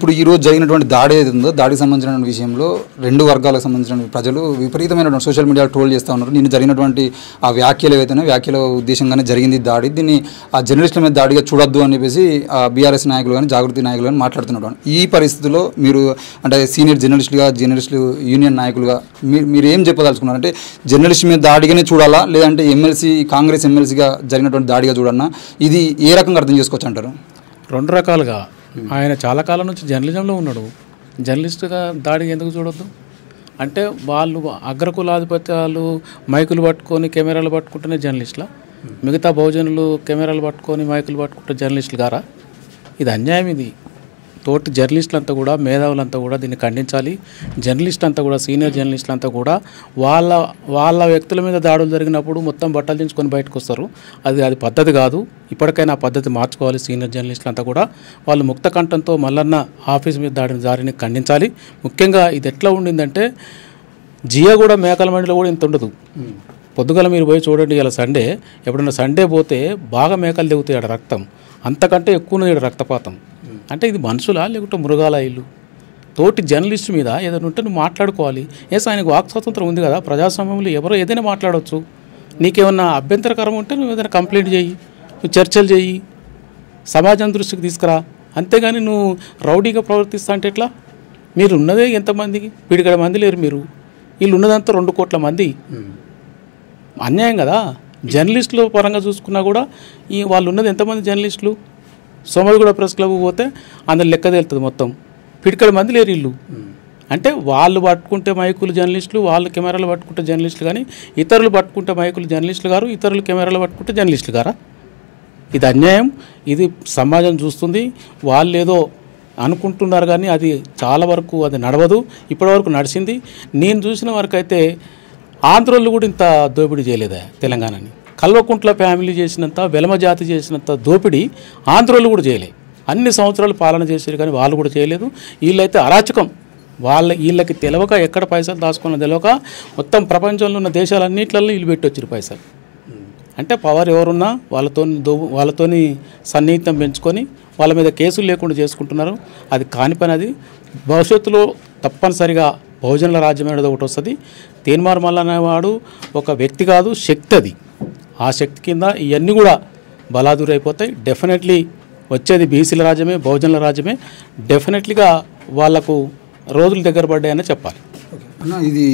ఇప్పుడు ఈరోజు జరిగినటువంటి దాడి ఏది ఉందో దాడికి సంబంధించిన విషయంలో రెండు వర్గాలకు సంబంధించిన ప్రజలు విపరీతమైనటువంటి సోషల్ మీడియాలో ట్రోల్ చేస్తూ ఉన్నారు. నిన్న జరిగినటువంటి ఆ వ్యాఖ్యలు ఏవైతే వ్యాఖ్యల ఉద్దేశంగానే జరిగింది దాడి, దీన్ని ఆ జర్నలిస్టుల మీద దాడిగా చూడొద్దు అని చెప్పేసి బీఆర్ఎస్ నాయకులు కానీ జాగృతి నాయకులు కానీ మాట్లాడుతున్నారు. ఈ పరిస్థితుల్లో మీరు అంటే సీనియర్ జర్నలిస్టులు యూనియన్ నాయకులుగా మీరు ఏం చెప్పదలుచుకున్నారు? అంటే జర్నలిస్ట్ మీద దాడిగానే చూడాలా, లేదంటే కాంగ్రెస్ ఎమ్మెల్సీగా జరిగినటువంటి దాడిగా చూడన్నా? ఇది ఏ రకంగా అర్థం చేసుకోవచ్చు అంటారు? రెండు రకాలుగా. ఆయన చాలా కాలం నుంచి జర్నలిజంలో ఉన్నాడు. జర్నలిస్టుగా దాడి ఎందుకు చూడొద్దు అంటే వాళ్ళు అగ్రకులాధిపత్యాలు మైకులు పట్టుకొని కెమెరాలు పట్టుకుంటేనే జర్నలిస్టులా? మిగతా బహుజనులు కెమెరాలు పట్టుకొని మైకులు పట్టుకుంటే జర్నలిస్టులు గారా? ఇది అన్యాయం. ఇది తోటి జర్నలిస్టులంతా కూడా, మేధావులంతా కూడా దీన్ని ఖండించాలి. జర్నలిస్ట్ అంతా కూడా, సీనియర్ జర్నలిస్టులు అంతా కూడా వాళ్ళ వ్యక్తుల మీద దాడులు జరిగినప్పుడు మొత్తం బట్టలు దించుకొని బయటకు వస్తారు. అది పద్ధతి కాదు. ఇప్పటికైనా ఆ పద్ధతి మార్చుకోవాలి. సీనియర్ జర్నలిస్టులు అంతా కూడా వాళ్ళు ముక్త కంఠంతో మల్లన్న ఆఫీస్ మీద దాడిని ఖండించాలి. ముఖ్యంగా ఇది ఎట్లా ఉండిందంటే జియా కూడా మేకల మండిలో కూడా ఇంత ఉండదు. పొద్దుగల మీరు పోయి చూడండి, ఇలా సండే ఎప్పుడన్నా సండే పోతే బాగా మేకలు దిగుతాయి ఆడ రక్తం, అంతకంటే ఎక్కువ రక్తపాతం. అంటే ఇది మనుషులా లేకుంటే మృగాల ఇల్లు? తోటి జర్నలిస్టు మీద ఏదైనా ఉంటే నువ్వు మాట్లాడుకోవాలి. ఆయనకు వాక్ స్వాతంత్రం ఉంది కదా, ప్రజాస్వామ్యంలో ఎవరో ఏదైనా మాట్లాడవచ్చు. నీకేమన్నా అభ్యంతరకరం ఉంటే నువ్వు ఏదైనా కంప్లైంట్ చేయి, నువ్వు చర్చలు చేయి, సమాజం దృష్టికి తీసుకురా. అంతేగాని నువ్వు రౌడీగా ప్రవర్తిస్తా అంటే ఎట్లా? మీరు ఉన్నదే ఎంతమందికి? వీడికడ మంది లేరు. వీళ్ళు ఉన్నదంతా 2 కోట్ల మంది. అన్యాయం కదా. జర్నలిస్టుల పరంగా చూసుకున్నా కూడా వాళ్ళు ఉన్నది ఎంతమంది జర్నలిస్టులు? సోమరిగూడ ప్రెస్ క్లబ్ పోతే అందరు లెక్క తేలుతుంది మొత్తం. పిడికడ మంది లేరు ఇల్లు. అంటే వాళ్ళు పట్టుకుంటే మైకులు జర్నలిస్టులు, వాళ్ళు కెమెరాలు పట్టుకుంటే జర్నలిస్టులు, కానీ ఇతరులు పట్టుకుంటే మైకులు జర్నలిస్టులు గారు, ఇతరులు కెమెరాలు పట్టుకుంటే జర్నలిస్టులు గారా? ఇది అన్యాయం. ఇది సమాజం చూస్తుంది. వాళ్ళు ఏదో అనుకుంటున్నారు కానీ అది చాలా వరకు అది నడవదు. ఇప్పటివరకు నడిచింది. నేను చూసిన వరకు అయితే ఆంధ్రోళ్ళు కూడా ఇంత దోపిడీ చేయలేదా తెలంగాణని? కల్వకుంట్ల ఫ్యామిలీ చేసినంత, వెలమ జాతి చేసినంత దోపిడీ ఆంధ్రోళ్ళు కూడా చేయలేదు. అన్ని సంవత్సరాలు పాలన చేశారు కానీ వాళ్ళు కూడా చేయలేదు. వీళ్ళైతే అరాచకం. వీళ్ళకి తెలియక ఎక్కడ పైసలు దాచుకున్న తెలియక మొత్తం ప్రపంచంలో ఉన్న దేశాలన్నింటిలో వీళ్ళు పెట్టి వచ్చారు పైసలు. అంటే పవర్ ఎవరున్నా వాళ్ళతోని సన్నిహితం పెంచుకొని వాళ్ళ మీద కేసులు లేకుండా చేసుకుంటున్నారు. అది కాని పని. అది భవిష్యత్తులో తప్పనిసరిగా బహుజనుల రాజ్యం అనేది ఒకటి వస్తుంది. తీన్మార్ మల్ల అనేవాడు ఒక వ్యక్తి కాదు, శక్తి. అది ఆ శక్తి కింద ఇవన్నీ కూడా బలాదూరు అయిపోతాయి. డెఫినెట్లీ వచ్చేది బీసీల రాజ్యమే, బహుజనుల రాజ్యమే. డెఫినెట్లీగా వాళ్లకు రోజులు దగ్గర పడ్డాయని చెప్పాలి. అన్న, ఇది